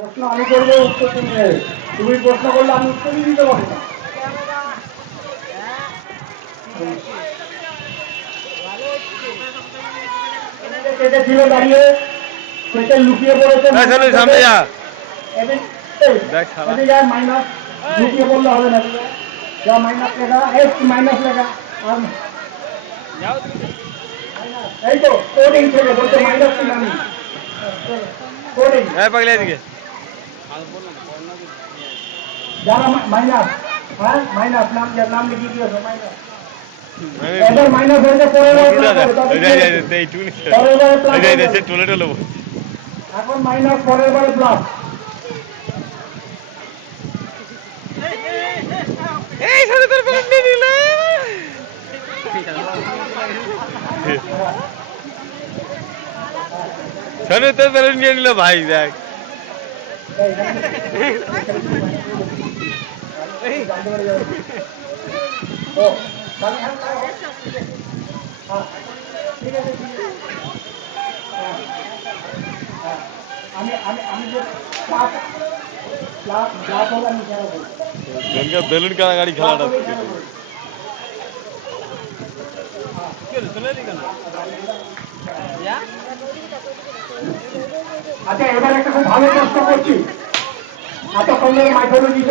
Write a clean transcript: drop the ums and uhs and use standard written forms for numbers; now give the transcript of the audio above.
প্রশ্ন আমি করবো, উত্তর তুমি নেবে। তুমি প্রশ্ন করলে আমি উত্তরই দিতে পারবো না। কেটে ছিল দাঁড়িয়ে, কেটে লুকিয়ে পড়েছে। মাইনাস লুকিয়ে পড়লে হবে না। যা মাইনাস লেখা, এক্স মাইনাস লেখা। এই তো কোডিং থেকে বলতে মাইনাস ছিল আমি কোডিং। পাগলা এদিকে যারা মাইনাস, হ্যাঁ মাইনাস নাম, যার নাম লিখিয়ে দিয়েছো মাইনাস। এবার মাইনাস হয়েছে পরের বারে প্লাস হবে, পরের বারে প্লাস হবে। এখন মাইনাস পরের বারে প্লাস। এই সাথে তোর ব্যালেন্স নিয়ে নিল সাথে তোর ব্যালেন্স নিয়ে নিল ভাই দেখ ও ঠিক আছে। আমি আমি আমি যে ক্লাস ক্লাস ক্লাস হলে আমি কেন বলবো বেলুন কাড়াকাড়ি খেলাটা আচ্ছা, এবার একটা খুব ভালো প্রশ্ন করছি। এতক্ষণ ধরে মাইথোলজি